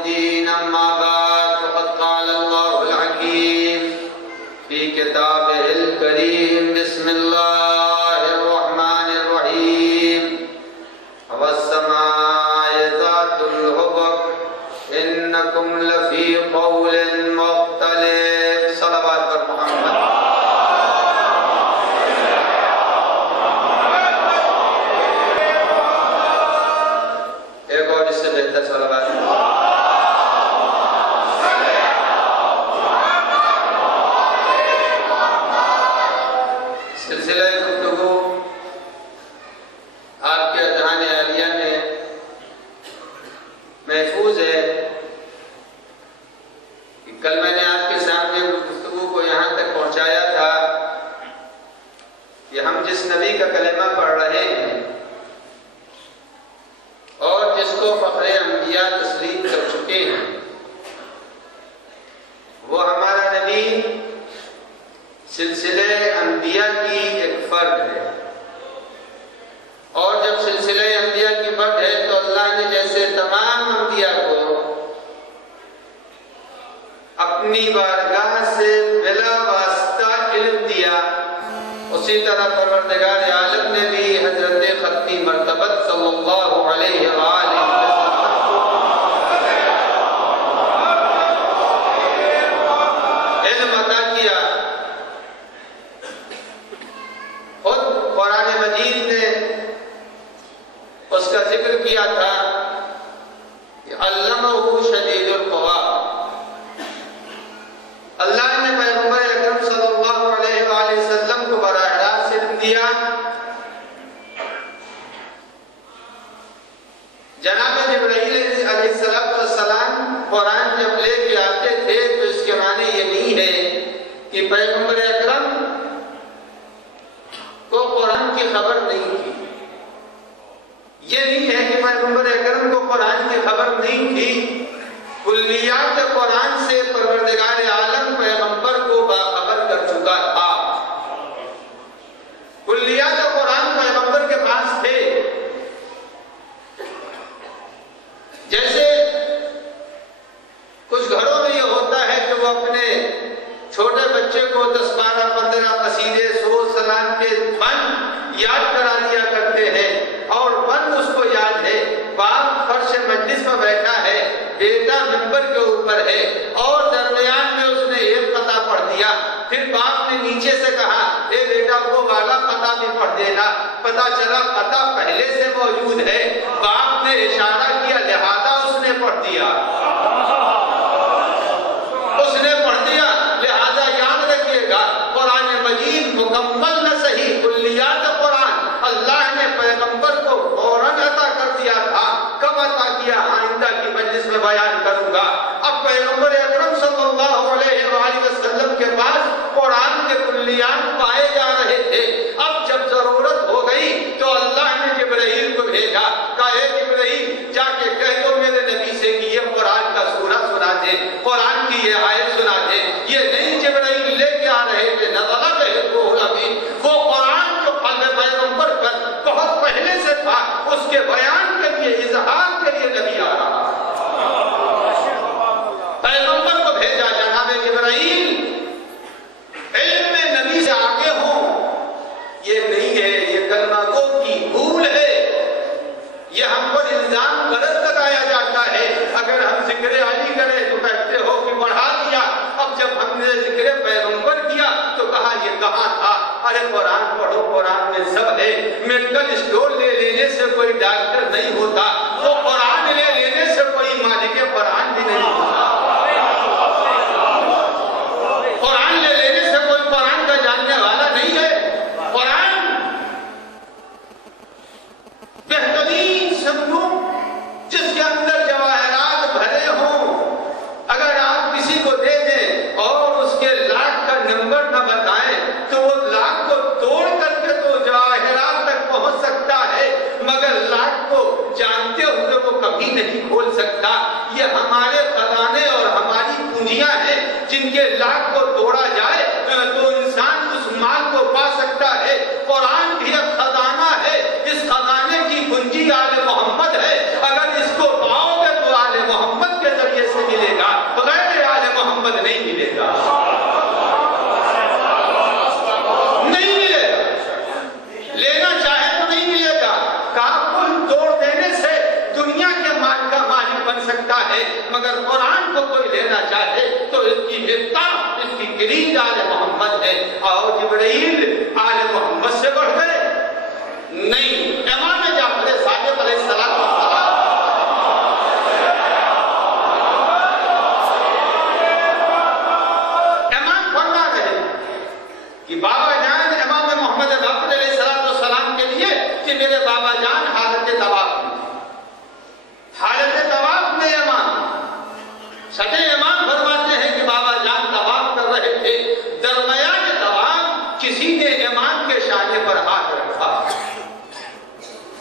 الدين أما بعد فقد قال الله الحكيم في كتابه الكريم بسم الله الرحمن الرحيم والسماء ذات الحبك إنكم لفي قول مختلف صلوات پر محمد ایک اور اس سے بہتر صلوات سلسلہ گفتگو آپ کے اذہان عالیہ میں محفوظ ہے کہ کل میں نے آپ کے سامنے گفتگو کو یہاں تک پہنچایا تھا کہ ہم جس نبی کا کلمہ پڑھ رہے ہیں اور جس کو فخر انبیاء تسلیم کر چکے ہیں وہ ہمارا نبی سلسلہ انبیاء کی ایک فرد ہے، اور جب سلسلہ انبیاء کی فرد ہے تو اللہ نے جیسے تمام انبیاء کو اپنی بارگاہ سے بلا واسطہ علم دیا، اسی طرح پروردگار عالم نے بھی حضرت ختمی مرتبت صلی اللہ علیہ وآلہ علم عطا کیا۔ خود قرآن مجید نے اس کا ذکر کیا تھا کہ علمہ شدید القویٰ، اللہ نے پیغمبر اکرم صلی اللہ علیہ وآلہ وسلم کو براہ راست علم دیا۔ جناب جبرائیل علیہ السلام قرآن جب لے کے آتے تھے تو اس کے معنی یہ نہیں ہے کہ پیغمبر اکرم کو قرآن کی خبر نہیں تھی، یہ نہیں ہے کہ پیغمبر اکرم کو قرآن کی خبر نہیں تھی، کلیات قرآن سے پروردگار عالم پیغمبر کو باخبر کر چکا تھا۔ کلیات قرآن پیغمبر کے پاس تھے، جیسے کچھ گھروں میں یہ ہوتا ہے کہ وہ اپنے چھوٹے بچے کو 10 12 15 قصیدے 100 سلام کے بند یاد کرا دیا کرتے ہیں، اور بند اس کو یاد ہے، باپ فرش مجلس میں بیٹھا ہے، بیٹا ممبر کے اوپر ہے اور درمیان میں اس نے ایک قطع پڑھ دیا، پھر باپ نے نیچے سے کہا اے بیٹا وہ والا قطع بھی پڑھ دینا، پتہ چلا قطع پہلے سے موجود ہے، باپ نے اشارہ کیا لہذا اس نے پڑھ دیا، اس نے پڑھ دیا، لہذا یاد رکھیے گا قرآن مجید مکمل نہ صحیح کلیات قرآن اللہ نے پیغمبر کو فوراً عطا کر دیا تھا۔ کب عطا کیا؟ آئندہ کی مجلس میں بیان کروں گا۔ اب پیغمبر اکرم صلی اللہ علیہ وآلہ وسلم کے پاس قرآن کے کلیات پائے جا رہے تھے، اب جب ضرورت ہو گئی تو اللہ نے جبرائیل کو بھیجا، کہا اے جبرائیل جا کے کہہ دو میرے نبی سے کہ یہ قرآن کا سورہ سنا دے، قرآن کی یہ آیت سنا دے۔ یہ نہیں جبرائیل لے کے آ رہے تھے، نزل بہ الروح الامین، وہ قرآن جو قلب پیغمبر پر بہت پہلے سے تھا، اس کے بیان کے لیے اظہار کے لیے نبی آ رہا، پیغمبر کو بھیجا جناب جبرائیل علم میں نبی سے آگے ہوں، یہ نہیں ہے، یہ کلمہ گو کی بھول ہے، یہ ہم پر الزام غلط لگایا جاتا ہے۔ اگر ہم ذکر علی کریں تو کہتے ہو کہ بڑھا دیا، اب جب ہم نے ذکر پیغمبر کیا تو کہا یہ کہاں تھا؟ ارے قرآن پڑھو، قرآن میں سب ہے، میڈیکل اسٹور لے لینے سے کوئی ڈاکٹر نہیں ہوتا، وہ قرآن لے لینے سے کوئی مالک قرآن بھی نہیں ہوتا، قرآن لے لینے سے کوئی قرآن کا جاننے والا نہیں ہے۔ قرآن بہترین سمجھو جس کے اندر جواہرات بھرے ہوں، اگر آپ کسی کو دے دیں اور اس کے لاکھ کا نمبر نہ بتائیں تو وہ لاکھ کو توڑ کر کے تو جواہرات تک پہنچ سکتا ہے، مگر لاکھ کو جانتے ہوئے وہ کبھی نہیں کھول سکتا۔ یہ ہمارے خزانے اور ہماری پونجیاں ہیں جن کے لاکھ کو توڑا جائے تو انسان اس مال کو پا سکتا ہے۔ قرآن بھی ایک خزانہ ہے، اس خزانے کی کنجی آل محمد ہے، اگر اس کو پاؤ گے تو آل محمد کے ذریعے ہے، مگر قرآن کو کوئی لینا چاہے تو اس کی مفتاح، اس کی کلید آل محمد ہے۔ اور جبرائیل آل محمد سے بڑھ گئے؟ نہیں۔ امام جعفر صادق علیہ السلام امام فرما رہے کہ بابا جان امام محمد باقر علیہ السلام کے لیے کہ میرے بابا جان حالت طواف میں، حالت طواف میں سچے امام فرماتے ہیں کہ بابا جان طواف کر رہے تھے، درمیان طواف کسی نے امام کے شانے پر ہاتھ رکھا۔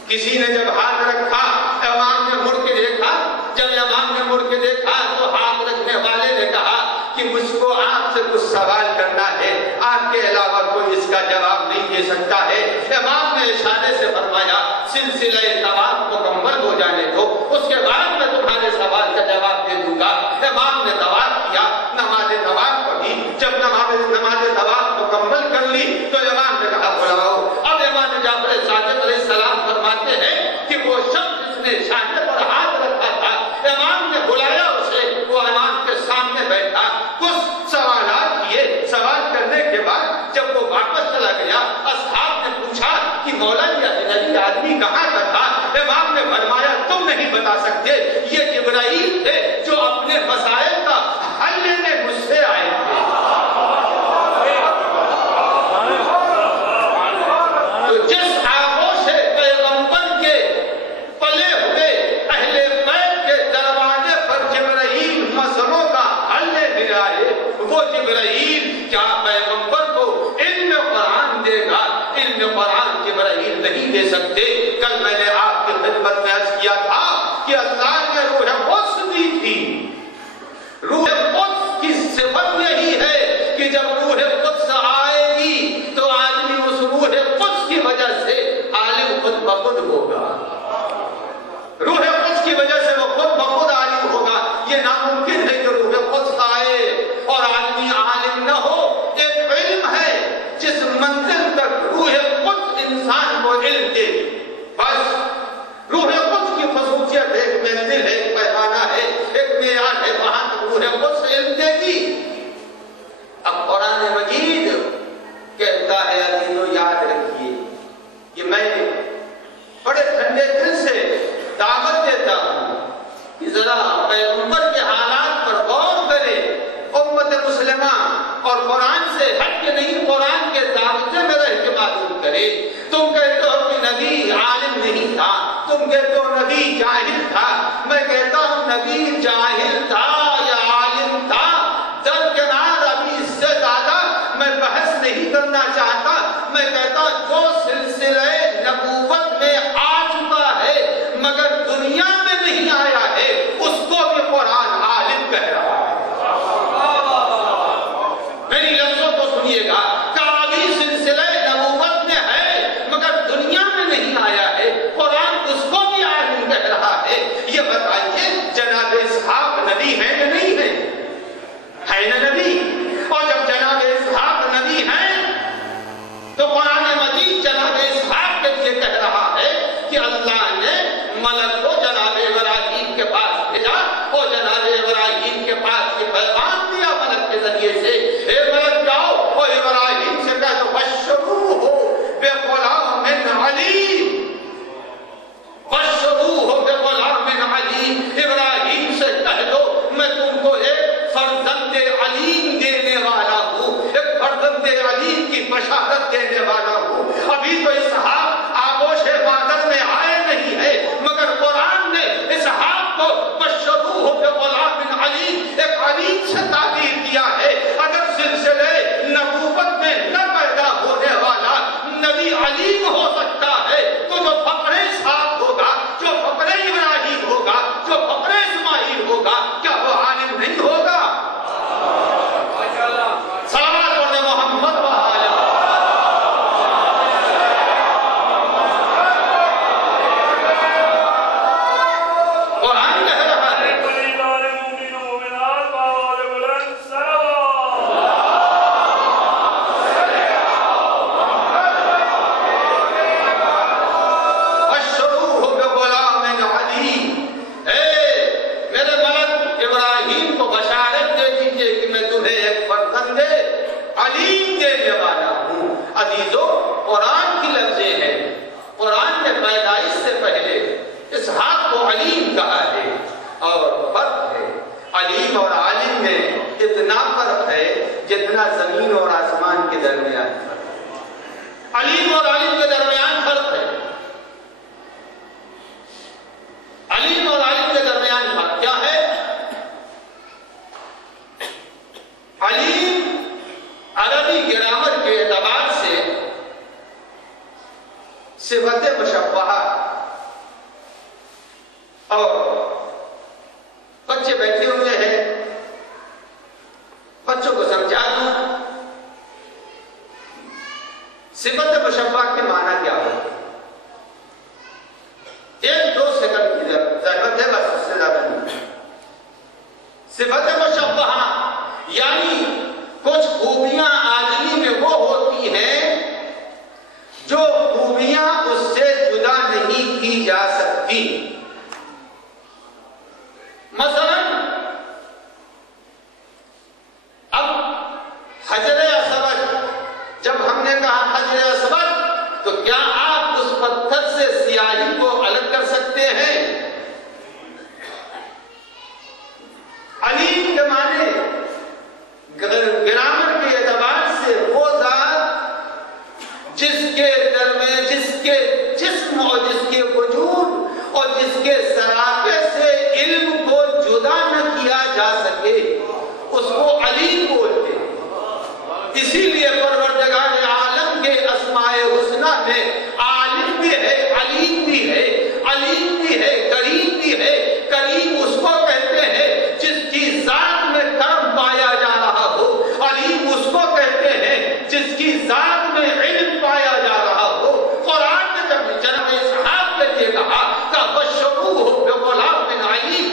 کسی نے جب ہاتھ رکھا، امام نے مڑ کے دیکھا، جب امام نے مڑ کے دیکھا تو ہاتھ رکھنے والے نے کہا کہ مجھ کو آپ سے کچھ سوال کرنا ہے، آپ کے علاوہ کوئی اس کا جواب نہیں دے سکتا ہے۔ امام نے اشارے سے فرمایا سلسلہ طواف مکمل ہو جانے دو، اس کے بعد میں تمہارے سوال کا جواب دے دوں گا۔ امام نے طواف کیا، نماز طواف پڑھی، جب نماز طواف مکمل کر لی تو امام نے کہا بلاؤ۔ اب امام جعفر صادق علیہ السلام فرماتے ہیں کہ وہ شخص جس نے شانے پر ہاتھ رکھا تھا، امام نے بلایا اسے، وہ امام کے سامنے بیٹھا، کچھ سوالات کیے، سوال کرنے کے بعد جب وہ واپس چلا گیا، اصحاب نے پوچھا کہ مولا یہ اجنبی آدمی کہاں کا تھا؟ امام نے فرمایا تم نہیں بتا سکتے، یہ جبرائیل تھے جو اپنے مسائل کا حل لینے مجھ سے آئے تھے۔ تو جس آغوش پیغمبر کے پلے ہوئے اہل بیت کے دروازے پر جبرائیل مسئلوں کا حل لے آئے، وہ جبرائیل کیا پیغمبر کو علم قرآن دے گا؟ علم قرآن جبرائیل نہیں دے سکتے۔ کل میں نے آپ کی خدمت میں عرض کیا تھا کہ اللہ نے روح قدس دی تھی۔ روح قدس کی صفت یہی ہے کہ جب روح قدس آئے گی تو آدمی اس روح قدس کی وجہ سے عالم خود بخود ہوگا۔ روح قدس کی وجہ سے وہ خود بخود عالم ہوگا۔ یہ ناممکن ہے کہ روح قدس آئے اور آدمی عالم نہ ہو۔ ایک علم ہے جس منزل تک روح قدس انسان کو علم دے، بس روح قدس کی خصوصیت ایک منزل ہے، ایک پیمانہ ہے، ایک معیار ہے، وہاں تک روح قدس علم دے گی۔ اب قرآن مجید کہتا ہے عزیزو یاد رکھیے کہ میں بڑے ٹھنڈے دل سے دعوت دیتا ہوں کہ ذرا پیغمبر کے حالات پر غور کرے، امت مسلمہ، اور قرآن سے ہٹ کے نہیں، قرآن کے ضابطے میں رہ کے معلوم کرے۔ تم کہتے ہو کہ نبی عالم نہیں تھا، تم کہتے ہو نبی جاہل تھا، میں کہتا ہوں نبی جاہل تھا یا عالم تھا، درکنار ابھی اس سے زیادہ میں بحث نہیں کرنا چاہتا۔ میں کہتا ہوں جو سلسلہ نبوت میں آ چکا ہے مگر دنیا میں نہیں آیا ہے، اس کو بھی قرآن عالم کہہ رہا ہے۔ میری لفظوں کو سنیے گا، کابھی سلسلہ نبوت میں ہے مگر دنیا میں نہیں آیا ہے، قرآن اس کو بھی عالم کہہ رہا ہے۔ یہ بتائیے جناب اسحاق نبی ہیں یا نہیں ہیں؟ ہے نا نبی؟ اور جب جناب اسحاق نبی ہیں تو قرآن مجید جناب اسحاق کے لیے کہہ رہا ہے کہ اللہ نے ملک کو جناب ابراہیم کے پاس بھیجا، اور جناب ابراہیم کے پاس یہ پیغام دیا ملک کے ذریعے سے، اے ملک جاؤ اور ابراہیم سے کہہ دو بشروہ بغلام علیم، بشروہ بغلام علیم، ابراہیم سے کہہ دو میں تم کو ایک فرزند علیم دینے والا ہوں، ایک فرزند علیم کی بشارت دینے والا ہوں۔ ابھی تو اسحاق آغوش بادل میں آئے نہیں ہے مگر قرآن نے اسحاق کو بشروہ بغلام علیم، ایک علیم سے تعبیر کیا ہے۔ اگر سلسلے نبوت میں نہ پیدا ہونے والا نبی علیم ہو سکتا ہے تو جو فقر اسحاق ہوگا، جو فقر ابراہیم ہوگا، جو فقر اسماعیل ہوگا، کیا وہ عالم نہیں ہوگا؟ صلوات پڑھنے محمد وآلہ۔ بندے علیم دینے والا ہوں۔ عزیزو، قرآن کی لفظیں ہیں، قرآن نے پیدائش سے پہلے اسحاق کو علیم کہا ہے، اور فرق ہے علیم اور عالم میں اتنا فرق ہے جتنا زمین اور آسمان کے درمیان فرق ہے۔ علیم اور عالم کے درمیان فرق ہے، علیم اور عالم کے درمیان فرق کیا ہے؟ علیم عربی گرامر کے اعتبار سے صفت مشبہہ، اور بچے بیٹھے ہوئے ہیں، بچوں کو سمجھا دوں صفت مشبہہ کے معنی کیا ہوتے؟ ایک دو سیکنڈ کی ضرورت ہے، بس اس سے زیادہ نہیں۔ صفت مشبہہ یعنی کچھ خوبیاں آدمی میں وہ ہوتی ہیں جو خوبیاں اس سے جدا نہیں کی جا سکتی۔ مثلا اب حجر اسود، جب ہم نے کہا حجر اسود تو کیا آپ اس پتھر سے سیاہی کو الگ کر سکتے ہیں؟ علیم کے معنی گرامر کے اعتبار سے وہ ذات جس کے درمیان، جس کے جسم اور جس کے وجود اور جس کے سراپے سے علم کو جدا نہ کیا جا سکے، اس کو علیم بولتے ہیں۔ اسی لیے پروردگار عالم کے اسماء حسنہ میں عالم بھی ہے، علیم بھی ہے، علیم بھی ہے، کریم بھی ہے۔ کریم اس کو کہتے ہیں جس کی ذات میں کرم پایا جا رہا ہو، علیم اس کو کہتے ہیں جس کی ذات میں علم پایا جا رہا ہو۔ قرآن نے جب جناب اسحاق کے لیے کہا کہ بشروہ بغلام علیم،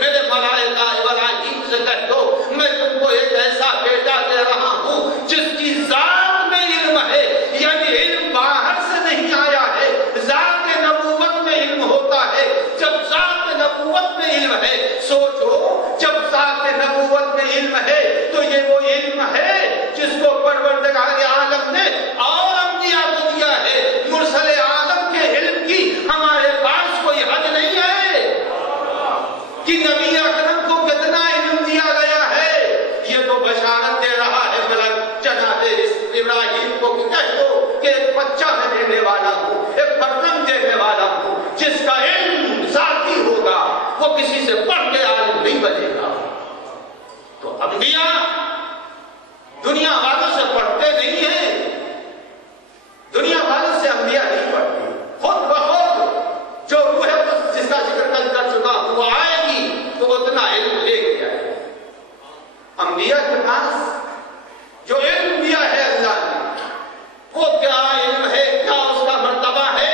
میرے ملائکہ ابراہیم سے کہہ دو میں تم کو ایک ایسا بیٹا دے رہا ہوں جس کی ذات میں علم ہے، یعنی علم باہر سے نہیں آیا ہے، ذات نبوت میں علم ہوتا ہے۔ جب ذات نبوت میں علم ہے، سوچو جب ذات نبوت میں علم ہے تو یہ وہ علم ہے جس کو پروردگار عالم نے اور انبیاء کو دیا ہے۔ مرسل عالم کے علم کی ہمارے پاس کوئی حد نہیں ہے کہ نبی اکرم کو کتنا علم دیا گیا ہے۔ یہ تو بشارت دے رہا ہے جناب ابراہیم کو کہ کہہ دو کہ ایک بچہ میں دینے والا ہوں، ایک فرزند دینے والا ہوں جس کا علم ذاتی ہوگا، وہ کسی سے پڑھ کے عالم نہیں بنے گا۔ تو انبیاء دنیا والوں سے پڑھتے نہیں ہیں، دنیا والوں سے انبیاء نہیں پڑھتے، خود بخود جو روح قدس جس کا ذکر کر چکا ہوں وہ آئے گی تو اتنا علم لے کے آئے گی۔ انبیاء کے پاس جو علم دیا ہے اللہ نے، وہ کیا علم ہے، کیا اس کا مرتبہ ہے،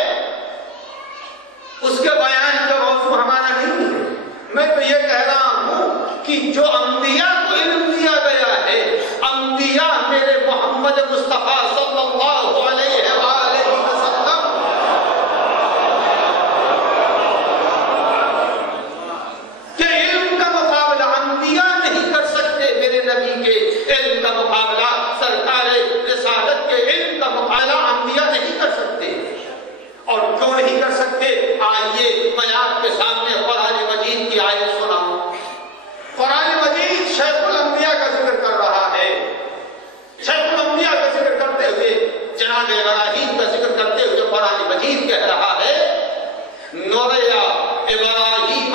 اس کے بیان کا موضوع ہمارا نہیں ہے۔ میں تو یہ کہہ رہا ہوں کہ جو انبیاء کو علم دیا گیا ہے، انبیاء میرے محمد مصطفیٰ صلی اللہ علیہ وآلہ وسلم کے علم کا مقابلہ انبیاء نہیں کر سکتے۔ میرے نبی کے علم کا مقابلہ، سرکار رسالت کے علم کا مقابلہ انبیاء نہیں کر سکتے۔ اور کیوں نہیں کر سکتے؟ آئیے میں آپ کے سامنے قرآن مجید کی آیت سناؤں۔ قرآن مجید شیخ الانبیاء کا ذکر کر رہا ہے۔ شیخ الانبیاء کا ذکر کرتے ہوئے، جناب ابراہیم کا ذکر کرتے ہوئے قرآن مجید کہہ رہا ہے نوریا ابراہیم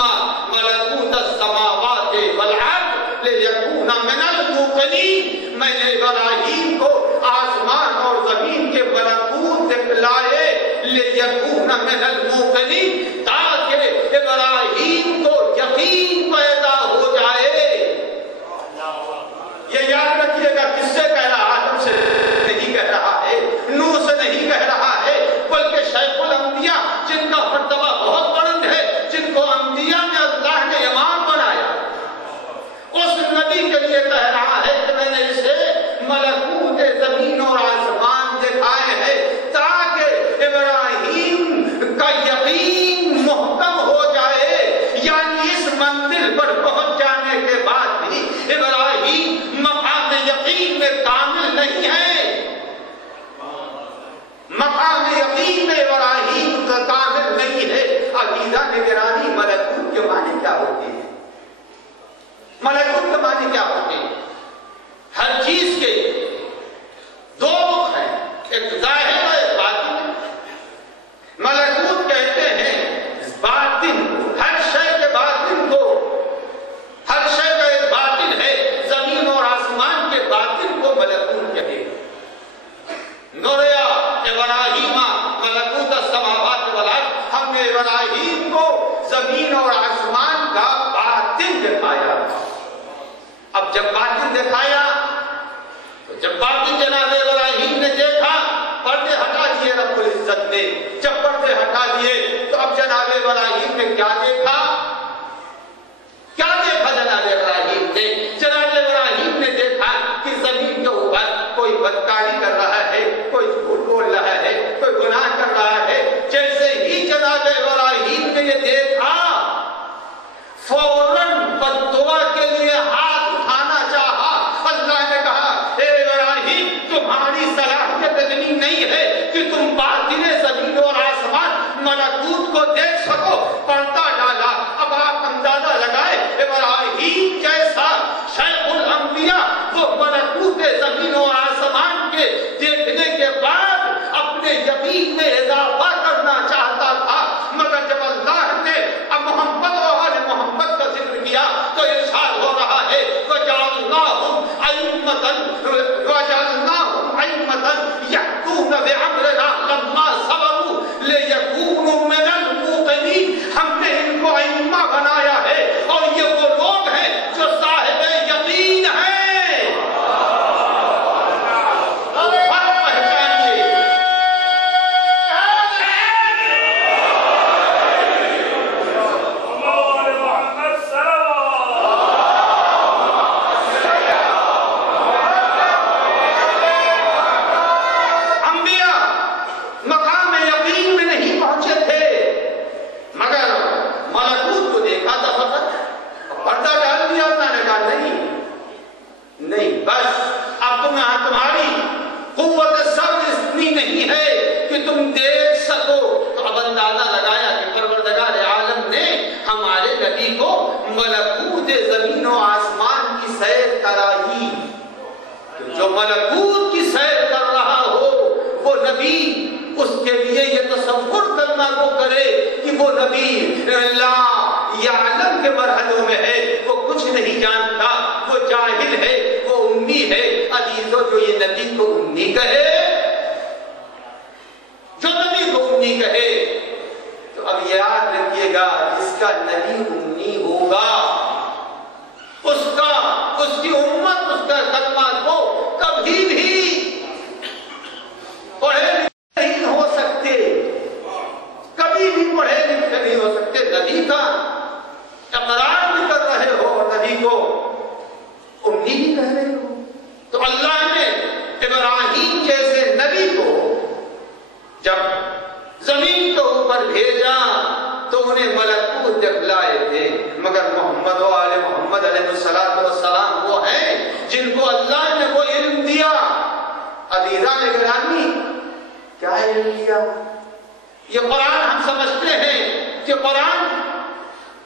ملکوت السماوات والارض لیکون من الموقنین، میں نے ابراہیم کو آسمان اور زمین کے ملکوت دکھلائے لیکون من الموقنین، تاکہ ابراہیم کو یقین پیدا ہو جائے۔ یہ یاد رکھیے گا، کس سے کہہ رہا؟ آدم سے نہیں کہہ رہا ہے، نوح سے نہیں کہہ رہا ہے، بلکہ شیخ الانبیاء جن کا مرتبہ بہت بلند ہے، جن کو انبیاء میں اللہ نے امام بنایا، اس نبی کے لیے کہہ رہا ہے کہ میں نے اسے ملکوت زمین اور آسمان دکھائے ہیں تاکہ ابراہیم کا یقین معنی کیا ہوتے ہیں؟ ہر چیز کے دو رخ ہیں، ایک ظاہر ہے ایک باطن ہے۔ ملکوت کہتے ہیں باطن، ہر شے کے باطن کو، ہر شے کا ایک باطن ہے، زمین اور آسمان کے باطن کو ملکوت کہتے ہیں۔ نوریا ابراہیم ملکوت السماوات والارض، ہم نے ابراہیم کو زمین اور آسمان کا باطن دکھایا۔ اب جب باطن دکھایا تو جب باطن جناب ابراہیم نے دیکھا، پردے ہٹا دیے رب العزت نے، جب پردے ہٹا دیے تو اب جناب ابراہیم نے کیا دیکھا؟ کیا دیکھا جناب ابراہیم نے؟ جناب ابراہیم نے دیکھا کہ زمین کے اوپر کوئی بدکاری کر رہا ہے، کوئی جھوٹ بول رہا ہے، کوئی گناہ کر رہا ہے۔ جیسے ہی جناب ابراہیم نے یہ دیکھا، فوراً بددعا کے لیے ہاتھ اٹھانا چاہا۔ اللہ نے کہا اے ابراہیم، تمہاری صلاحیت اتنی نہیں ہے کہ تم باطن زمین اور آسمان ملکوت کو دیکھ سکو، پردہ ڈالا۔ اب آپ اندازہ لگائے ابراہیم جیسا شیخ الانبیاء وہ ملکوت زمین اور آسمان کے دیکھنے کے بعد اپنے یقین میں اضافہ کرنا چاہتا تھا، مگر جب اللہ نے اب محمد اور آل محمد کا ذکر کیا تو ارشاد ہو رہا ہے وَجَعَلْنَاهُمْ أَئِمَّةً يَهْدُونَ بِأَمْرِنَا لَمَّا صَبَرُوا لِيَكُونُوا مِنَ الْمُوقِنِينَ۔ ہم نے ان کو ائمہ بنایا ہے اور یہ وہ لوگ ہیں جو صاحب یقین ہیں۔ فرق پہچانیے۔ انبیاء مقام یقین میں نہیں پہنچے تھے، مگر ملکوت کو دیکھا تھا فقط، پردہ ڈال دیا۔ اللہ نے کہا نہیں بس اب تمہاری قوت صبر اتنی نہیں ہے کہ تم دیکھ سکو۔ تو اب اندازہ لگایا کہ پروردگار عالم نے ہمارے نبی کو ملکوت زمین و آسمان کی سیر کرائی۔ جو ملکوت کی سیر کر رہا ہو وہ نبی، اس کے لیے یہ تصور کرنا کو کرے کہ وہ نبی لا یعلم کے مرحلوں میں ہے، وہ کچھ نہیں جانتا، وہ جاہل ہے، وہ امی ہے۔ عزیزو، جو یہ نبی کو امی کہے، جو نبی کو امی کہے، تو اب یاد رکھیے گا جس کا نبی امی ہوگا اس کی امت اس کا کلمہ کو کبھی بھی پڑھے لکھے نہیں ہو سکتے، کبھی بھی پڑھے لکھے نہیں ہو سکتے۔ نبی کا اقرار بھی کر رہے ہو، نبی کو امی بھی کہہ رہے ہو، تو اللہ نے ابراہیم جیسے نبی کو جب زمین کے اوپر بھیجا تو انہیں ملکوت دکھلائے تھے، مگر محمد و آل محمد علیہ السلام وہ ہیں جن کو اللہ نے وہ علم دیا۔ عزیزان گرامی، کیا علم دیا؟ یہ قرآن ہم سمجھتے ہیں کہ قرآن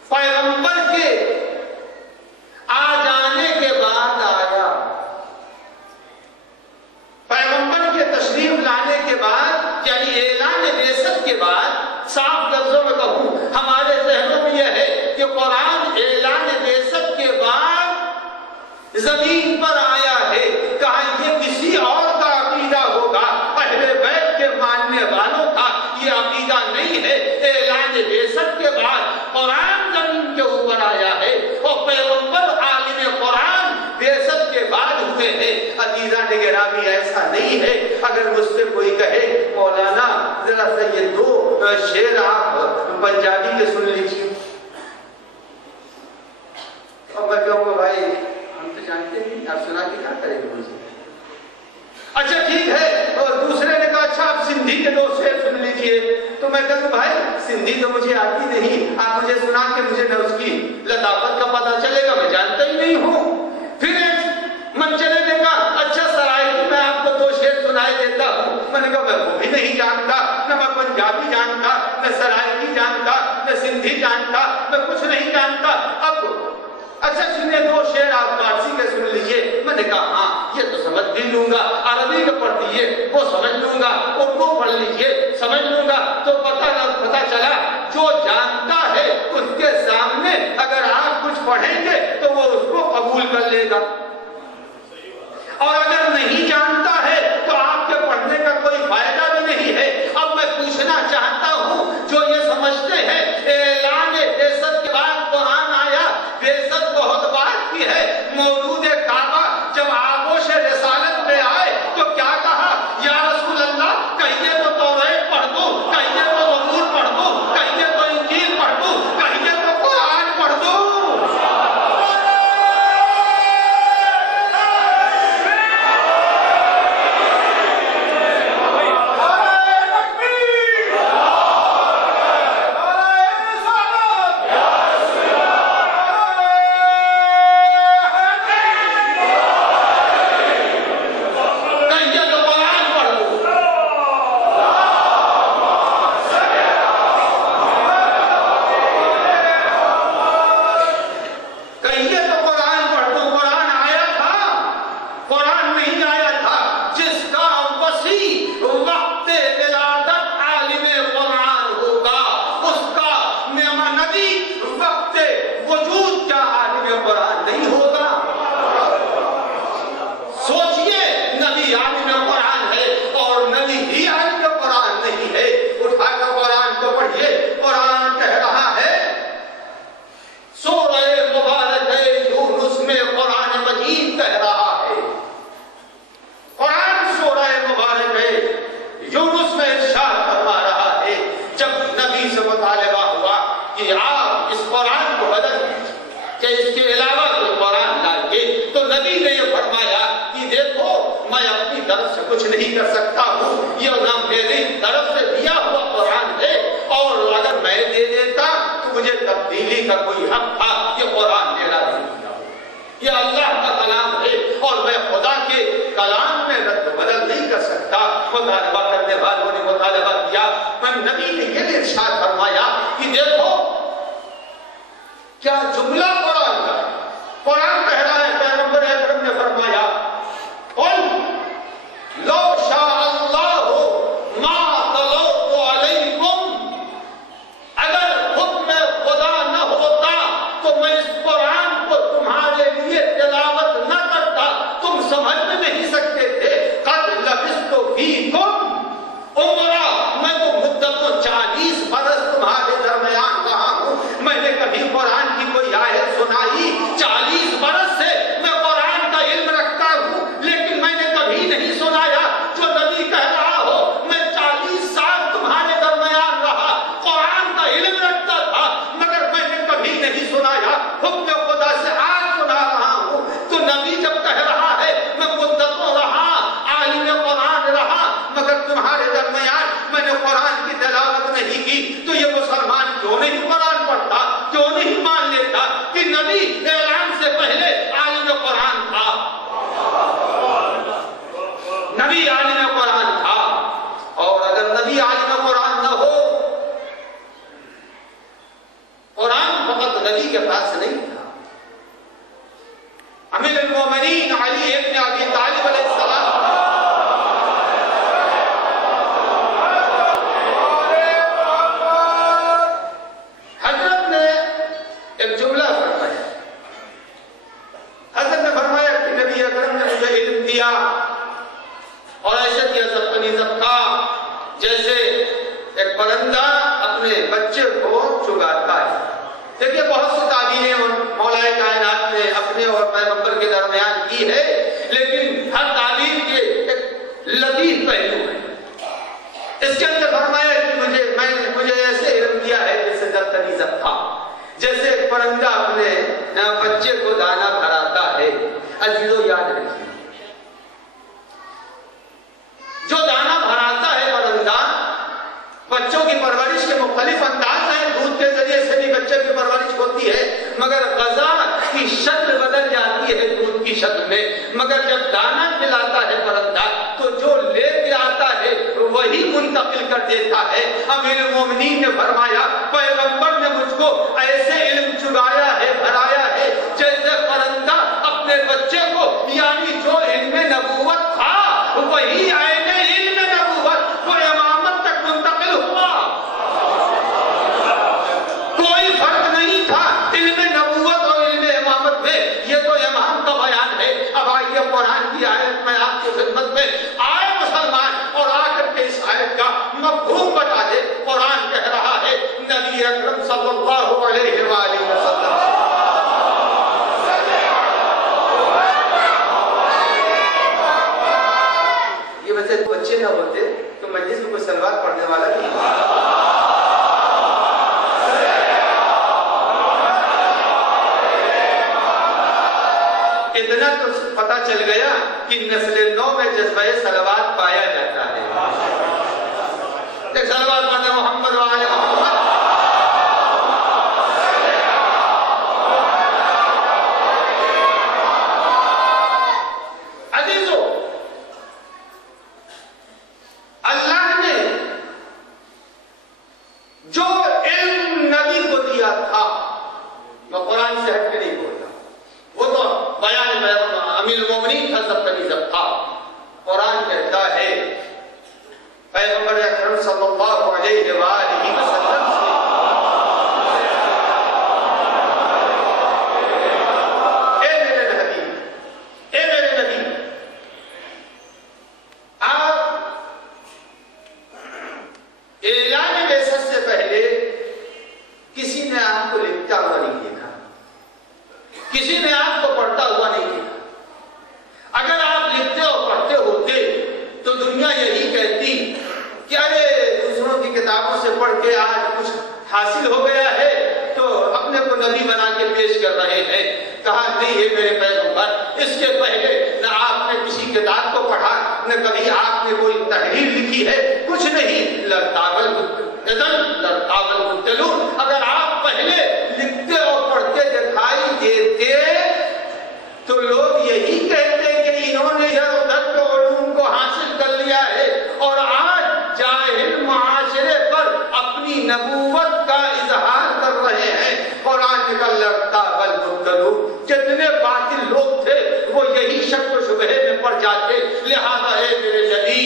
پیغمبر کے آ جانے کے بعد آیا، پیغمبر کے تشریف لانے کے بعد، یعنی اعلان بعثت کے بعد۔ صاف لفظوں میں کہوں، ہمارے ذہنوں میں یہ ہے کہ قرآن اعلان بعثت کے بعد زمین پر آیا ہے۔ کہا یہ کسی اور کا عقیدہ ہوگا، اہل بیت کے ماننے والوں کا یہ عقیدہ نہیں ہے۔ اعلان بعثت کے بعد قرآن زمین کے اوپر آیا ہے اور پیغمبر عالم قرآن بعثت کے بعد ہوئے ہیں۔ عزیزان گرامی، ایسا نہیں ہے۔ اگر مجھ سے کوئی کہے مولانا ذرا سا یہ دو شعر آپ پنجابی کے سن لیجیے، اور میں کہوں گا بھائی ہم تو جانتے نہیں، آپ سنا کے کیا کریں گے مجھے؟ اچھا ٹھیک ہے۔ اور دوسرے نے کہا اچھا آپ سندھی کے دو شعر سن لیجیے، تو میں کہوں بھائی سندھی تو مجھے آتی نہیں، آپ مجھے سنا کے مجھے نہ اس کی لطافت کا پتہ چلے گا، میں جانتا ہی نہیں ہوں۔ پھر ایک منچلے نے کہا اچھا سرائکی میں آپ کو دو شعر سنائی دیتا ہوں۔ میں نے کہا میں وہ بھی نہیں جانتا، نہ میں پنجابی جانتا، نہ سرائکی جانتا، نہ سندھی جانتا، میں کچھ نہیں جانتا۔ اب اچھا سنیے دو شعر آپ فارسی کے سن لیجئے. میں نے کہا ہاں یہ تو سمجھ بھی لوں گا, عربی کے پڑھ دیجئے وہ سمجھ لوں گا, اردو پڑھ لیجئے سمجھ لوں گا. تو پتہ چلا جو جانتا ہے اس کے سامنے اگر آپ کچھ پڑھیں گے تو وہ اس کو قبول کر لے گا, اور اگر نہیں جانتا ہے تو آپ کے پڑھنے کا کوئی فائدہ بھی نہیں ہے. اب میں پوچھنا چاہتا ہوں جو یہ سمجھتے ہیں اعلان بعثت کے بعد قرآن آیا, بعثت بہت بات کی ہے. مولود کعبہ جب آغوش رسالت میں آئے تو کیا کہا, یا رسول اللہ کہیے تو توریت پڑھ دوں, کہیے تو زبور پڑھ دوں, کہیے تو انجیل پڑھ دوں, کہیے تو قرآن پڑھ دوں. کچھ نہیں کر سکتا ہوں, یہ نہ میری طرف سے دیا ہوا قرآن ہے, اور اگر میں دے دیتا تو مجھے تبدیلی کا کوئی حق تھا. یہ قرآن میرا نہیں تھا, یہ اللہ کا کلام ہے اور میں خدا کے کلام میں رد بدل نہیں کر سکتا. مطالبہ کرنے والوں نے مطالبہ کیا, پر نبی نے یہ ارشاد فرمایا کہ دیکھو کیا جملہ قرآن کا, قرآن کہہ رہا ہے, پیغمبر اکرم نے فرمایا لو شاء اللہ ما تلوت علیکم, اگر حکم خدا نہ ہوتا تو میں اس قرآن کو تمہارے لیے تلاوت نہ کرتا, تم سمجھ نہیں سکتے تھے. قد لبثت فیکم عمرا, میں وہ مدتوں 40 برس تمہارے درمیان رہا ہوں, میں نے کبھی قرآن کی کوئی آیت سنائی؟ 40 برس سے میں قرآن کا علم رکھتا ہوں, لیکن میں نے کبھی نہیں سنایا جو نبی کہہ رہا ہو. میں 40 سال تمہارے درمیان رہا, قرآن کا علم رکھتا تھا, مگر میں نے کبھی نہیں سنایا. حکم خدا سے آج سنا رہا ہوں. تو نبی جب کہہ رہا ہے میں مدتوں رہا, عالم قرآن رہا, مگر تمہارے درمیان میں نے قرآن کی تلاوت نہیں کی, تو یہ مسلمان کیوں نہیں قرآن پڑھتا, کیوں نہیں مان لیتا کہ نبی اعلان سے پہلے عالم قرآن تھا, نبی عالم قرآن تھا. اور اگر نبی عالم قرآن نہ ہو, قرآن فقط نبی کے پاس نہیں تھا. امیر المومنین علی ابن ابی طالب علیہ السلام حضرت نے ایک جملہ فرمایا. حضرت نے فرمایا کہ نبی اکرم نے مجھے علم دیا اور ایسے کیا زبطنی زبطہ, جیسے ایک پرندہ اپنے بچے کو چگاتا ہے. دیکھیے بہت سی تعبیریں مولا کائنات نے اپنے اور پیغمبر کے درمیان کی ہے, لیکن ہر تعبیر کے ایک لطیف پہلو ہے. اس کے اندر فرمایا کہ مجھے ایسے علم دیا ہے جیسے زبطنی زبطہ, جیسے ایک پرندہ اپنے بچے کو دانا بھراتا ہے. عزیزو یاد رکھیے, جو دانا بھراتا ہے پرندہ, بچوں کی پرورش کے مختلف انداز ہیں, دودھ کے ذریعے سے بھی بچے کی پرورش ہوتی ہے, مگر غذا کی شکل بدل جاتی ہے دودھ کی شکل میں. مگر جب دانا کھلاتا ہے پرندہ تو جو لے کے آتا ہے وہی منتقل کر دیتا ہے. امیر المومنین نے فرمایا پیغمبر نے مجھ کو ایسے علم چگایا ہے, بھرایا ہے, جیسے پرندہ اپنے بچے اچھے نہ ہوتے تو مجلس میں کوئی سلوات پڑھنے والا نہیں. اتنا تو پتا چل گیا کہ نسل نو میں جذبہ صلوات پایا جاتا ہے. صلوات پڑھنے محمد و آل محمد. عزیزو، اللہ نے جو علم نبی کو دیا تھا، میں قرآن سے ہٹ کے نہیں بولتا، وہ تو بیان امیر المومنین حضرت نبی جب تھا. قرآن کہتا ہے پیغمبر اکرم صلی اللہ علیہ وآلہ وسلم سے اے میرے نبی آپ اعلان بعثت سے پہلے کسی نے آپ کو لکھتا ہوا نہیں دیکھا، کسی نے آپ کو پڑھتا ہوا نہیں دیکھا. اگر آپ لکھتے اور پڑھتے ہوتے تو دنیا یہی کہتی کہ ارے دوسروں کی کتابوں سے پڑھ کے آج کچھ حاصل ہو گیا ہے تو اپنے کو نبی بنا کے پیش کر رہے ہیں. کہا نہیں ہے میرے پیغمبر، اس کے پہلے نہ آپ نے کسی کتاب کو پڑھا، نہ کبھی آپ نے کوئی تحریر لکھی ہے، کچھ نہیں. لرتابل مبتلون، اگر آپ پہلے لکھتے اور پڑھتے دکھائی دیتے تو لوگ یہی کہتے کہ انہوں نے ادھر ادھر کے علوم کو حاصل کر لیا ہے اور آج جاہل معاشرے پر اپنی نبوت کا اظہار کر رہے ہیں. قرآن کا لرتابل مبتلون، جتنے باطل لوگ تھے وہ یہی شک و شبہے میں پڑ جاتے. لہذا اے میرے نبی،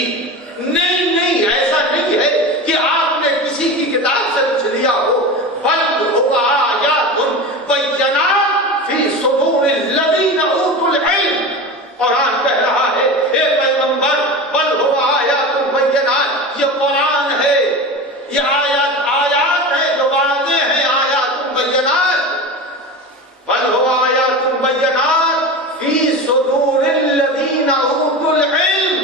نہیں ایسا نہیں ہے کہ آپ نے کسی کی کتاب سے کچھ لیا ہو. بل هو آیات بینات فی صدور الذین اوتوا العلم. قرآن کہہ رہا ہے اے پیغمبر، بل هو آیات بینات، یہ قرآن ہے، یہ آیات ہے جو واضح ہیں، آیات بینات. بل هو آیات بینات فی صدور الذین اوتوا العلم،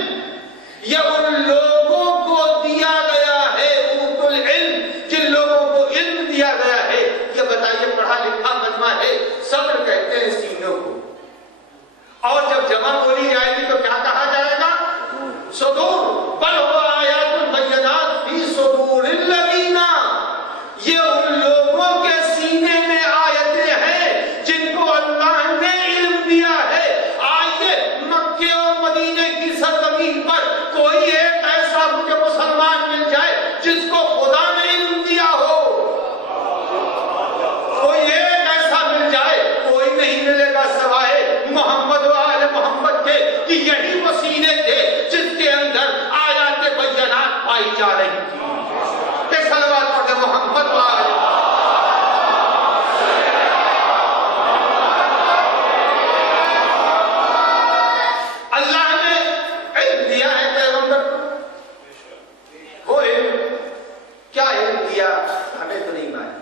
یہ ان لوگوں کو دیا گیا ہے، اوتوا العلم، جن لوگوں کو علم دیا گیا ہے. یہ بتائیے پڑھا لکھا مجمع ہے، صبر کہتے ہیں سینوں کو، اور جب جمع بولی جائے گی تو کیا کہا جائے گا؟ صدور. بل هو آیات بینات فی صدور الذین، یہ ان لوگوں کے سینے میں آیتیں ہیں جن کو اللہ نے علم دیا ہے. آئیے مکے اور مدینے کی سرزمین پر کوئی ایک ایسا مجھے مسلمان مل جائے جس کو خدا نے علم دیا ہو. کوئی ایک ایسا مل جائے، کوئی نہیں ملے گا سوائے محمد و آل محمد کے، کہ یہی وہ سینے تھے جس کے اندر آیات بینات پائی جا رہی تھی. کہ صلوات پڑھے محمد و آل. اللہ نے علم دیا ہے پیغمبر کو. وہ علم کیا علم دیا ہمیں تو نہیں معلوم.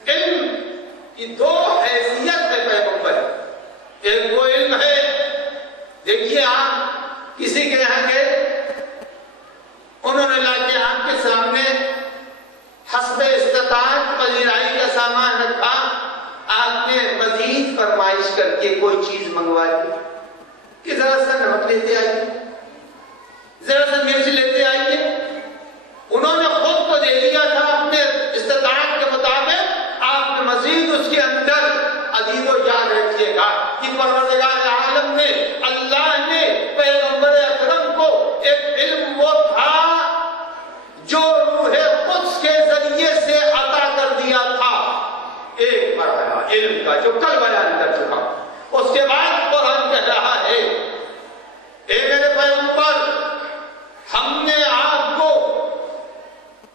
علم کی دو حیثیت ہے پیغمبر. ایک وہ علم ہے، دیکھیے آپ کسی کے یہاں گئے، انہوں نے لا کے آپ کے سامنے حسب استطاعت پذیرائی کا سامان رکھا، آپ نے مزید فرمائش کر کے کوئی چیز منگوا دی کہ ذرا سا نمک لیتے آئیے، ذرا سا مرچ لیتے آئیے. انہوں نے خود کو دے دیا تھا اپنے استطاعت کے مطابق، آپ نے مزید اس کے اندر. عزیز و یاد رکھیے گا کہ پروردگار عالم نے، اللہ نے پیغمبر اکرم کو ایک علم وہ تھا جو روح قدس کے ذریعے سے عطا کر دیا تھا. ایک مرحلہ علم کا جو کل بیان کر چکا. اس کے بعد قرآن کہہ رہا ہے اے میرے پیغمبر، ہم نے آپ کو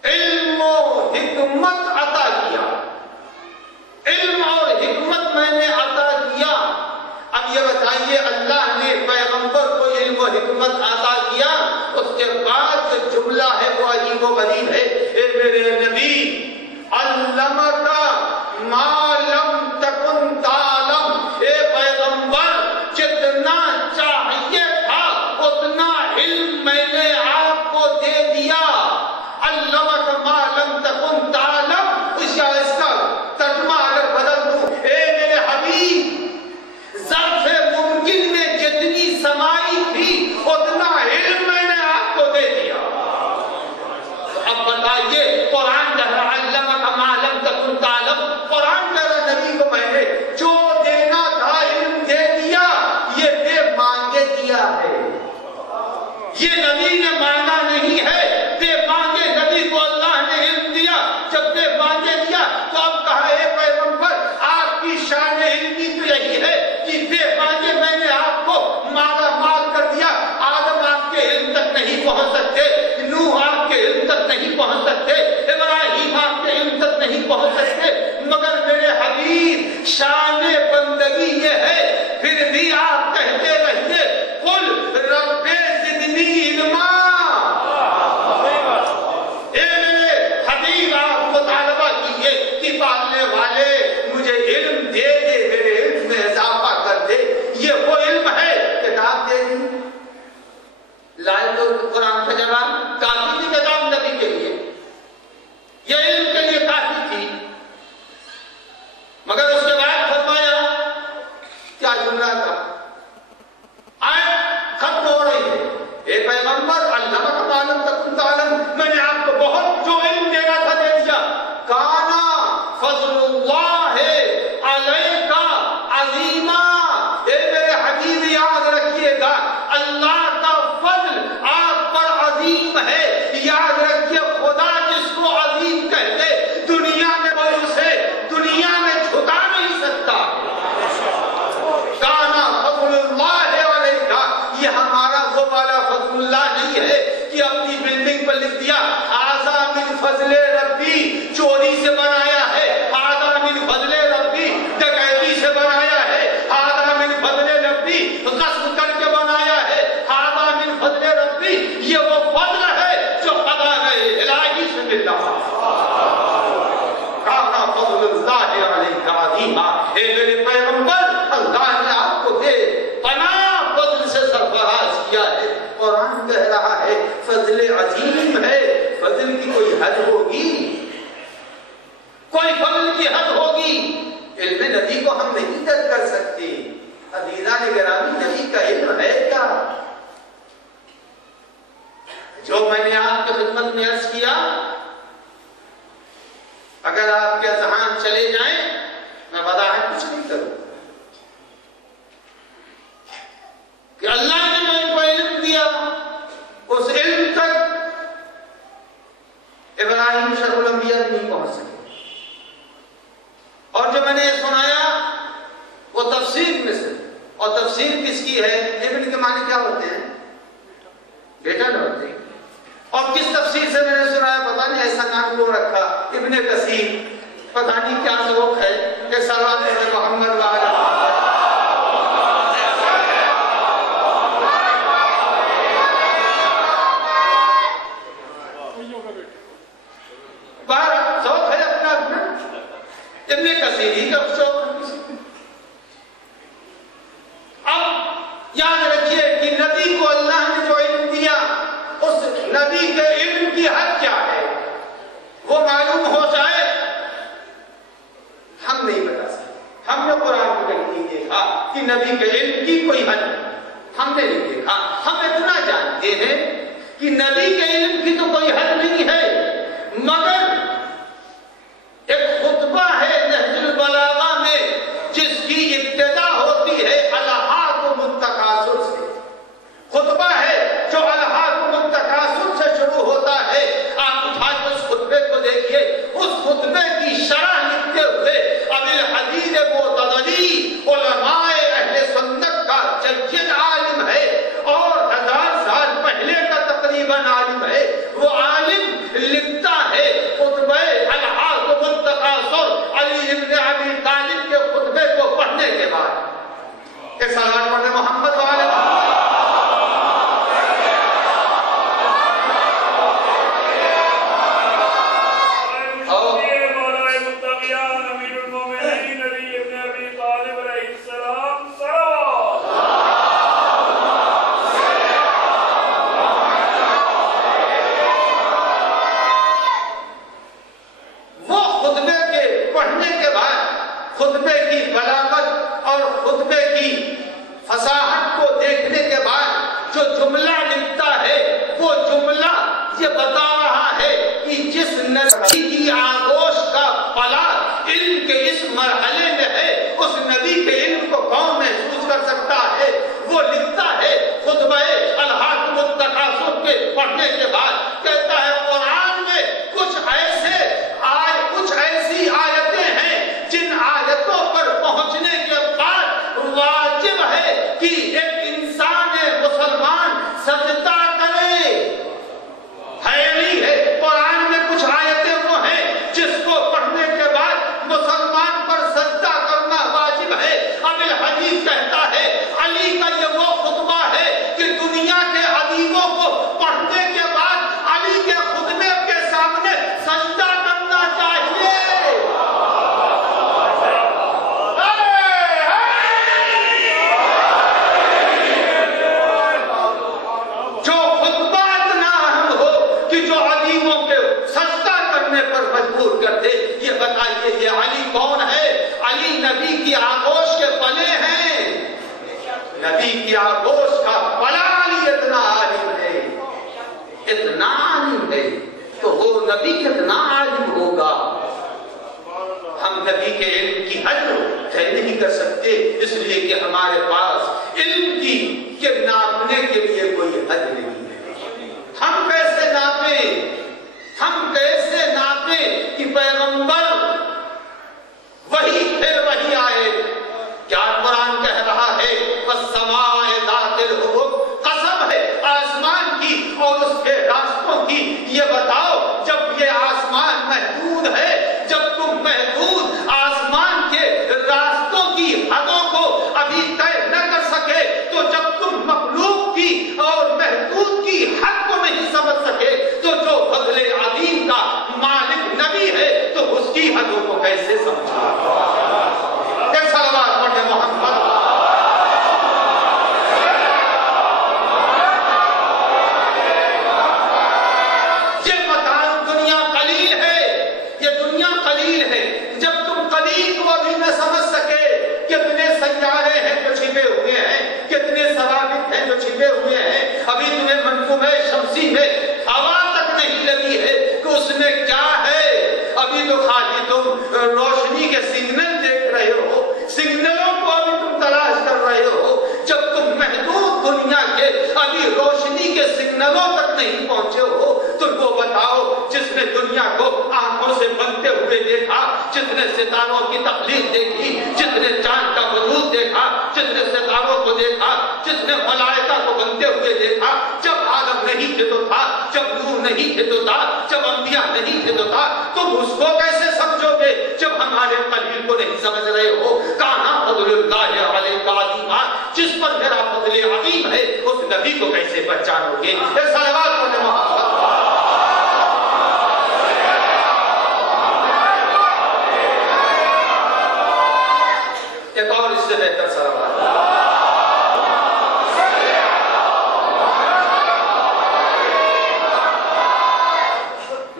علم و حکمت عطا کیا. علم اور حکمت میں نے عطا کیا. اب یہ بتائیے اللہ نے پیغمبر کو علم و حکمت عطا کیا، اس کے بعد جو جملہ ہے وہ عجیب و غریب ہے. اے میرے نبی، علمک ما لم تکن تعلم. اے پیغمبر، جتنا چاہیے تھا اتنا علم میں اللہ نہیں ہے کہ اپنی بلڈنگ پر لکھ دیا ھذا من فضل ربی، چوری سے بنایا ہے، ھذا من فضل ربی، ڈکیتی سے بنایا ہے، ھذا من فضل ربی، قصد کر کے بنایا ہے، ھذا من فضل ربی۔ یہ وہ فضل ہے جو فضل الہی سے مل رہا ہے۔ کانا فضل اللہ علیہ عظیما، اے میرے پیغمبر، اللہ نے آپ کو بے پناہ فضل سے سرفراز کیا ہے۔ قرآن کہہ رہا ہے فضل عظیم ہے، فضل کی کوئی حد ہوگی؟ کوئی فضل کی حد ہوگی؟ علم نبی کو ہم نہیں درک کر سکتے۔ عزیزان گرامی، نبی کا علم ہے کیا؟ جو میں نے آپ کی خدمت میں عرض کیا، اگر آپ کے اذہان چلے جائیں، میں وضاحت کچھ نہیں کروں کہ اللہ نے میں کو علم دیا، اس علم تک ابراہیم شرف الانبیاء نہیں پہنچ سکے، اور جو میں نے سنایا وہ تفسیر میں سے، اور تفسیر کس کی ہے؟ ابن کے معنی کیا ہوتے ہیں؟ بیٹا نہ ہوتے ہیں۔ اور کس تفسیر سے میں نے سنایا؟ پتہ نہیں ایسا نام کیوں رکھا، ابن کثیر، پتہ نہیں کیا ذوق ہے کہ صلوات محمد وعلی بہر ذوق ہے اپنا اپنا، ابن کثیر ہی کا شوق ہے۔ اب یاد رکھیے کہ نبی کو اللہ نے جو علم دیا، اس نبی کے علم کی حد کیا ہے وہ معلوم ہو جائے، ہم نہیں بتا سکتے۔ ہم نے قرآن میں نہیں دیکھا کہ نبی کے علم کی کوئی حد، ہم نے نہیں دیکھا۔ ہم اتنا جانتے ہیں کہ نبی کے علم کی تو کوئی حد نہیں ہے، مگر ایک خطبہ ہے نہج البلاغہ میں جس کی ابتدا ہوتی ہے الہاکم التکاثر سے، خطبہ ہے جو الہاکم التکاثر سے شروع ہوتا ہے۔ آپ اٹھا کے اس خطبے کو دیکھیے، اس خطبے کی شرح لکھتے ہوئے ابی الحدید معتزلی علماء اہل سنت کا جد عالم ہے، اور 1000 سال پہلے کا تقریباً عالم ہے، وہ عالم لکھتا ہے خطبہ الہاکم التکاثر علی ابن ابی طالب کے خطبے کو پڑھنے کے بعد کہ صلوات پڑھنے محمد والے خطبے کی بلاغت اور خطبے کی فصاحت کو دیکھنے کے بعد جو جملہ لکھتا ہے، وہ جملہ یہ بتا رہا ہے کہ جس نبی کی آغوش کا پلا علم کے اس مرحلے میں ہے، اس نبی کے علم کو کون محسوس کر سکتا ہے؟ وہ لکھتا ہے خطبہ الہاکم التکاثر کے پڑھنے کے بعد، کہتا ہے قرآن میں کچھ ایسی آیتیں ہیں جن آیتوں پر پہنچنے کے بعد واجب ہے کہ ایک انسان مسلمان سجدہ کرے۔ حیری ہے، قرآن میں کچھ آیتیں وہ ہیں جس کو پڑھنے کے بعد مسلمان پر سجدہ کرنا واجب ہے۔ اب الحدیث کہتا ہے علی کا یہ وہ خطبہ ہے کہ دنیا کے ادیبوں کو پڑھنے کے بعد علی کے خطبے کے سامنے سجدہ کرنا چاہیے۔ جو خطبہ اتنا اہم ہو کہ جو ادیبوں کے سجدہ کرنے پر مجبور کر دے، یہ بتائیے یہ علی کون ہے؟ علی نبی کی آغوش کے پلے ہیں، نبی کی آغوش کا پلا علی اتنا عالم ہے، اتنا عالم ہے، تو وہ نبی کتنا عالم ہوگا؟ ہم نبی کے علم کی حد طے نہیں کر سکتے، اس لیے کہ ہمارے پاس علم کی کہ ناپنے کے لیے کوئی حد نہیں ہے۔ ہم کیسے ناپیں؟ ہم کیسے ناپیں کہ پیغمبر وہی پھر وہی آئے؟ کیا قرآن کہہ رہا ہے والسماء ذات الحبک، قسم ہے آسمان ابھی روشنی کے سگنلوں تک نہیں پہنچے ہو تو وہ بتاؤ جس نے دنیا کو آنکھوں سے بنتے ہوئے دیکھا، جس نے ستاروں کی تخلیق دیکھی، جس نے چاند کا وجود دیکھا، جس نے ستاروں کو دیکھا، جس نے ملائکہ کو بنتے ہوئے دیکھا، جب آدم نہیں تھے تو تھا، جب نوح نہیں تھے تو تھا، جب انبیاء نہیں تھے تو تھا، تم اس کو کیسے سمجھو گے جب ہمارے قلیل کو نہیں سمجھ رہے ہو؟ کانا فضل اللہ علیہ عظیما، جس پر میرا فضل عظیم ہے اس نبی کو کیسے پہچانو گے؟ یہ صلوات پڑھنے محبت ایک اور اس سے بہتر صلوات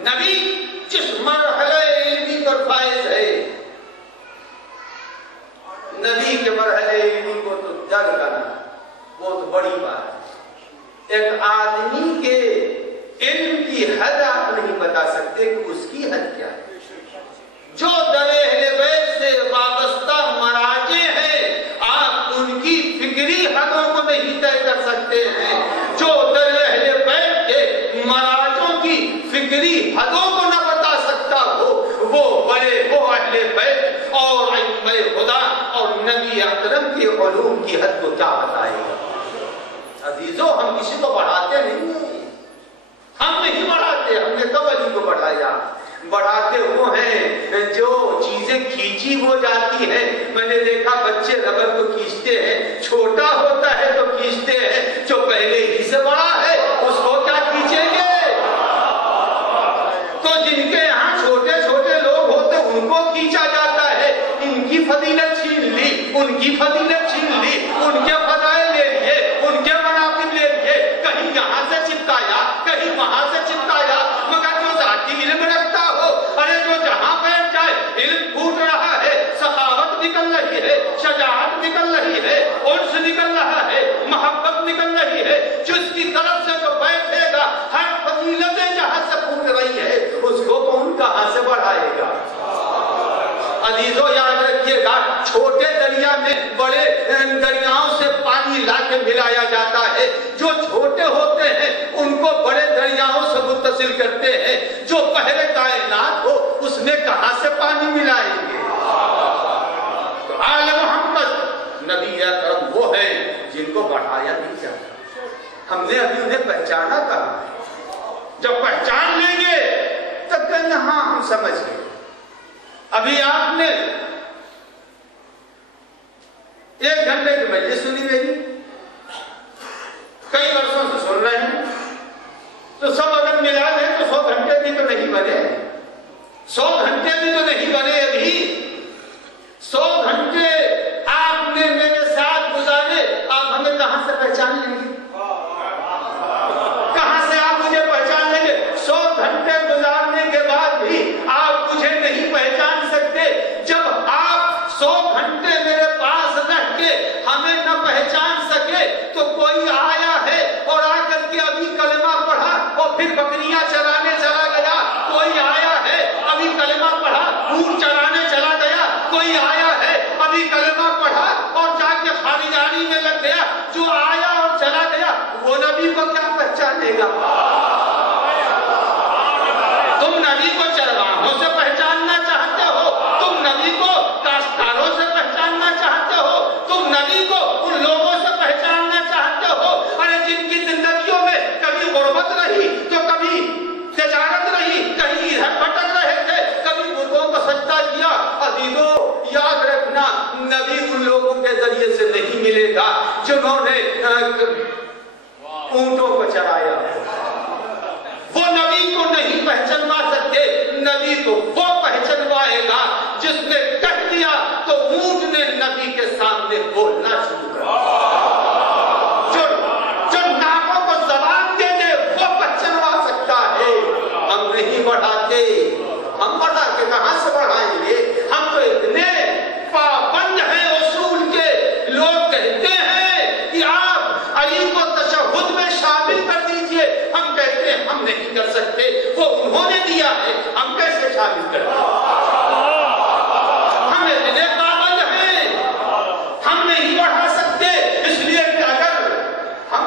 نبی جس مرحلہ علمی پر فائز ہے، نبی کے مرحلے علمی کو تو جگ کرنا بہت بڑی بات ہے۔ ایک آدمی کے علم کی حد آپ نہیں بتا سکتے کہ اس کی حد کیا ہے۔ جو در اہل بیت سے وابستہ مراجع ہیں آپ ان کی فکری حدوں کو نہیں طے کر سکتے ہیں۔ جو در اہل بیت کے مراجعوں کی فکری حدوں کو نہ بتا سکتا ہو وہ اہل بیت اور ائمہ خدا اور نبی اکرم کے علوم کی حد کو کیا بتائے گا؟ عزیزو ہم کسی کو بڑھاتے نہیں ہیں، ہم نہیں بڑھاتے، ہم نے کب علی کو بڑھایا؟ بڑھاتے وہ ہیں جو چیزیں کھینچی ہو جاتی ہیں۔ میں نے دیکھا بچے ربڑ کو کھینچتے ہیں، چھوٹا ہوتا ہے تو کھینچتے ہیں، جو پہلے ہی سے بڑا ہے اس کو کیا کھینچیں گے؟ تو جن کے یہاں چھوٹے چھوٹے لوگ ہوتے ان کو کھینچا جاتا ہے، ان کی فضیلت چھین لی، ان کی فضیلت چھین لی، ان کے فضائل لے لیے، ان کے مناقب لے لیے، کہیں یہاں سے چپکایا کہیں وہاں سے چپکایا، مگر جو ذاتی علم رکھتا ہو، ارے جو جہاں بیٹھ جائے علم پھوٹ رہا ہے، سخاوت نکل رہی ہے، شجاعت نکل رہی ہے، انس نکل رہا ہے، محبت نکل رہی ہے، جس کی طرف سے جو بیٹھے گا ہر فضیلتیں جہاں سے پھوٹ رہی ہے اس کو کون کہاں سے بڑھائے گا؟ عزیزو یاد رکھیے گا، چھوٹے دریا میں بڑے دریاؤں سے پانی لا کے ملایا جاتا ہے، جو چھوٹے ہوتے ہیں ان کو بڑے دریاؤں سے متصل کرتے ہیں، جو پہلے کائنات ہو اس میں کہاں سے پانی ملائیں گے؟ تو آل محمد نبی اکرم وہ ہیں جن کو بڑھایا نہیں جاتا۔ ہم نے ابھی انہیں پہچانا کہا ہے، جب پہچان لیں گے تب کہنا ہاں ہم سمجھ گئے۔ ابھی آپ نے 1 گھنٹے کی مجلس سنی میری، کئی برسوں سے سن رہے ہیں، تو سب اگر ملا دیں تو 100 گھنٹے بھی تو نہیں بنے، 100 گھنٹے بھی تو نہیں بنے۔ ابھی 100 گھنٹے آپ نے میرے ساتھ گزارے، آپ ہمیں کہاں سے پہچان لیں گے؟ کہاں سے آپ مجھے پہچان لیں گے؟ 100 گھنٹے گزارنے کے بعد بھی آپ مجھے نہیں پہچان سکتے۔ جب آپ 100 گھنٹے میرے پاس رہ کے ہمیں نہ پہچان سکے تو کوئی آیا ہے اور آ کر کے ابھی کلمہ پڑھا اور پھر بکریاں چرانے چلا گیا، کوئی آیا ہے ابھی کلمہ پڑھا اونٹ چرانے چلا گیا، کوئی آیا ہے ابھی کلمہ پڑھا اور جا کے خریداری میں لگ گیا، جو آیا اور چلا گیا وہ نبی کو کیا پہچانے گا؟ تم نبی کو چرواہوں سے پہچاننا چاہتے ہو، تم نبی کو کاشتکاروں سے پہچاننا چاہتے ہو، تم نبی کو ان لوگوں سے پہچاننا چاہتے ہو ارے جن کی زندگیوں میں کبھی غربت رہی تو کبھی تجارت رہی، کہیں ادھر بھٹک رہے تھے، کبھی بتوں کو سجدہ کیا۔ عزیزو یاد رکھنا نبی ان لوگوں کے ذریعے سے نہیں ملے گا جنہوں نے اونٹوں کو چرایا، وہ نبی کو نہیں پہچنوا سکتے۔ نبی کو وہ پہچنوائے گا جس نے کہہ دیا تو اونٹ نے نبی کے سامنے بولنا شروع کر دیا، جو ناکوں کو زبان دے دے وہ پہچنوا سکتا ہے۔ ہم نہیں بڑھاتے، ہم بڑھا کے کہاں سے بڑھائیں گے؟ ہم تو اتنے پابند ہیں اصول کے، لوگ کہتے ہیں کہ آپ علی کو تشہد میں شامل کر دیجئے، ہم کہتے ہیں ہم نہیں کر سکتے، وہ انہوں نے دیا ہے، ہم کیسے شامل کریں؟ ہم اتنے پابند ہیں، ہم نہیں بڑھا سکتے، اس لیے کہ اگر ہم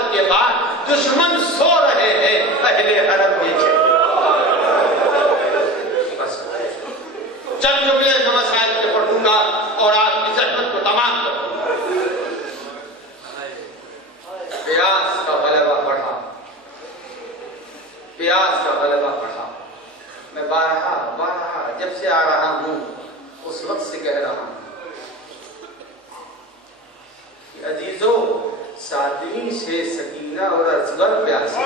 سال کے بعد دشمن سو رہے ہیں، اہل حرم نیچے. چند جملے میں مسائل کے پڑھوں گا اور آپ کی زحمت کو تمام کروں گا. پیاس کا غلبہ بڑھا، پیاس کا غلبہ بڑھا. میں بارہا جب سے آ رہا ہوں اس وقت سے کہہ رہا ہوں کہ عزیزوں، ساتویں سے سکینہ اور اصغر پیاسے،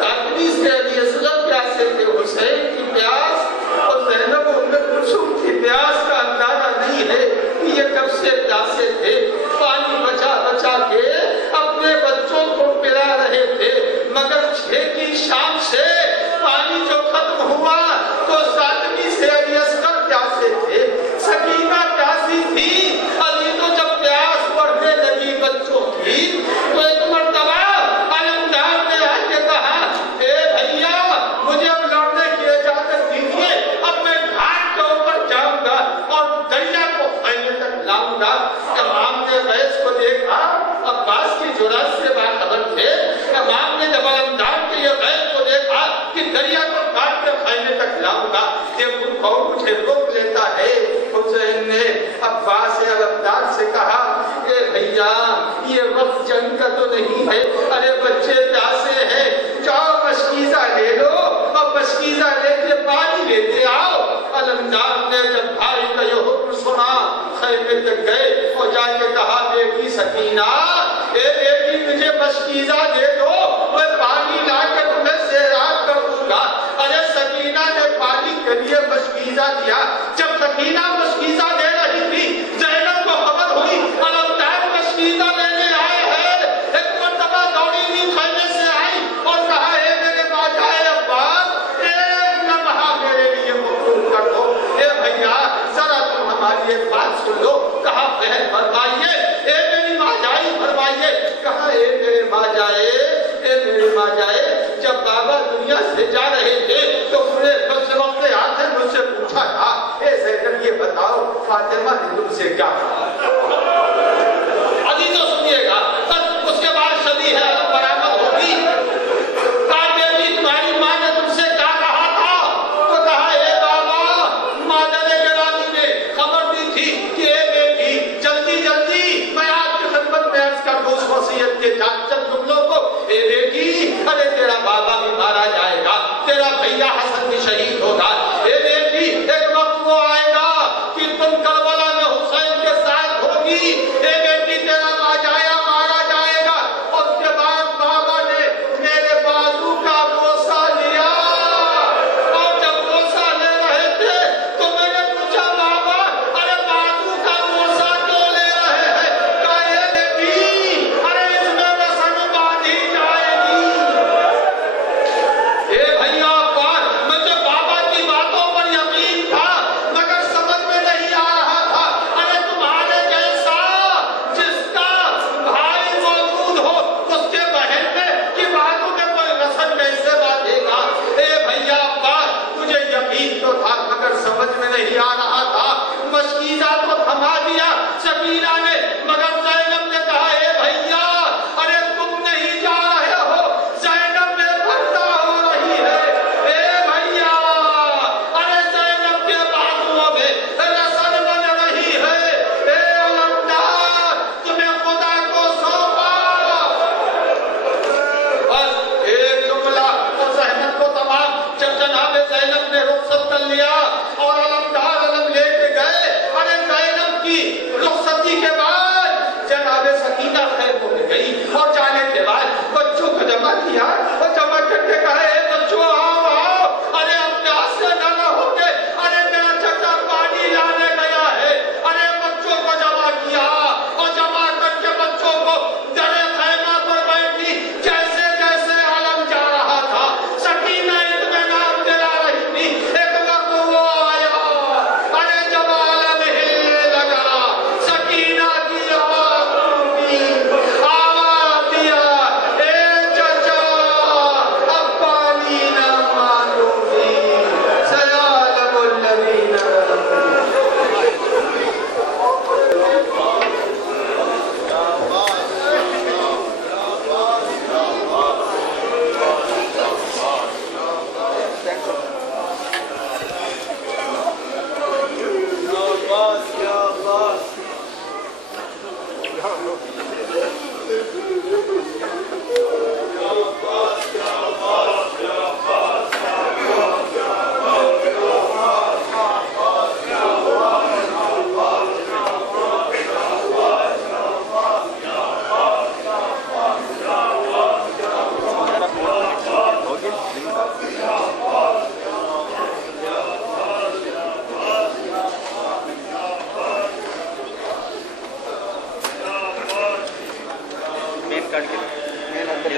ساتویں سے علی اصغر پیاسے تھے. حسین کی پیاس اور زینب و ام کلثوم کی پیاس کا اندازہ نہیں ہے کہ یہ کب سے پیاسے تھے. پانی بچا بچا کے اپنے بچوں کو پلا رہے تھے، مگر 6 کی شام سے پانی جو ختم ہوا تو ساتویں سے علی اصغر پیاسے تھے، سکینہ پیاسی تھی. عزیزوں، جب پیاس بڑھنے لگی بچوں کی تو ایک مرتبہ علمدار نے آ کے کہا، اے بھیا مجھے اب لڑنے کی اجازت دیجیے، اب میں گھاٹ کے اوپر جاؤں گا اور دریا کو خیمے تک لاؤں گا. امام نے ویس کو دیکھا، عباس کی جرأت سے باخبر تھے. امام نے جب علمدار کے یہ ویس کو دیکھا کہ دریا کو کاٹ کر خیمے تک لاؤں گا، یہ کون مجھے روک لیتا ہے. حسین نے عباس علمدار سے کہا، اے بھیا یہ وقت جنگ کا تو نہیں ہے، ارے بچے پیاسے ہیں، جاؤ مشکیزہ لے لو اور مشکیزہ لے کے پانی لیتے آؤ. علمدار نے جب بھائی کا یہ حکم سنا خیمے تک گئے اور جا کے کہا، بیٹی سکینہ، اے بیٹی مجھے مشکیزہ دے دو، میں پانی لا کے تمہیں سیراب کر دوں گا. ارے سکینہ نے پانی کے لیے مشکیزہ دیا. جب سکینہ مشکیزہ دے رہی تھی، زینب کو خبر ہوئی علمدار مشکیزہ لینے آئے ہیں. ایک مرتبہ دوڑی ہوئی خیمے سے آئی اور کہا، اے میرے باجائے عباس، ایک لمحہ میرے لیے مقرر کر دو. اے بھیا ذرا تم ہماری ایک بات سن لو. کہا بہن فرمائیے. اے میری ماں جائی فرمائیے. کہا اے میرے ماں جائے، اے میرے ماں جائے، جب بابا دنیا سے جا رہے تھے تو پورے وقت آتے مجھ سے پوچھا تھا، اے زینب یہ بتاؤ فاطمہ نے تم سے کیا کہا. عزیزوں سنیے گا، اس کے بعد شبیہ برآمد ہوگی. کہا بیٹی تمہاری ماں نے تم سے کیا کہا تھا؟ تو کہا، اے بابا مادر گرامی نے خبر دی تھی کہ اے بیٹی جلدی جلدی میں آپ کی خدمت میں عرض کر دوں اس وصیت کے چند جملوں کو. اے بیٹی، ارے تیرا بابا بھی مارا جائے گا، تیرا بھیا حسن بھی شہید ہوگا. اے بیٹی، ایک وقت وہ آئے گا کہ تم کربلا میں حسین کے ساتھ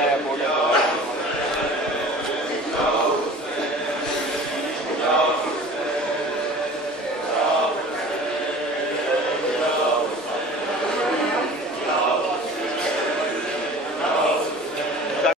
ہے